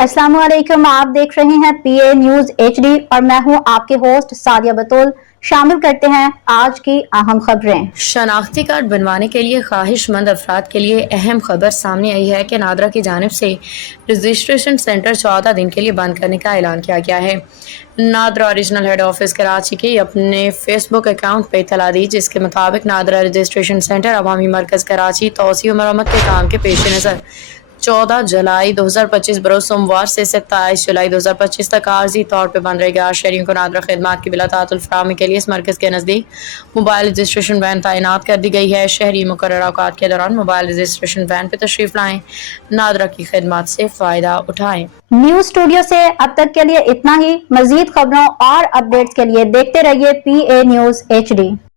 अस्सलाम वालेकुम, आप देख रहे हैं PA न्यूज HD और मैं हूं आपके होस्ट सादिया बतूल। शामिल करते हैं आज की अहम खबरें। शनाख्ती कार्ड बनवाने के लिए ख्वाहिशमंद अफराद के लिए अहम खबर सामने आई है कि नादरा की जानिब से रजिस्ट्रेशन सेंटर 14 दिन के लिए बंद करने का ऐलान किया गया है। NADRA regional head office Karachi के अपने फेसबुक अकाउंट पर इत्तला दी, जिसके मुताबिक नादरा रजिस्ट्रेशन सेंटर अवामी मरकज़ कराची तोसी मरम्मत के काम के पेश नज़र 14 जुलाई 2025 बरोज सोमवार से 27 जुलाई 2025 तक आर्जी तौर पर बंद रहेगा। शहरियों को नादरा खिदमात की बिला तातुल फराहमी के लिए इस मरकज़ के नज़दीक मोबाइल रजिस्ट्रेशन वैन तैनात कर दी गई है। शहरी मुकर्रर औकात के दौरान मोबाइल रजिस्ट्रेशन वैन पर तशरीफ लाएं, नादरा की खिदमात से फ़ायदा उठाएं। न्यूज स्टूडियो से अब तक के लिए इतना ही। मजीद खबरों और अपडेट्स के लिए देखते रहिए PA न्यूज HD।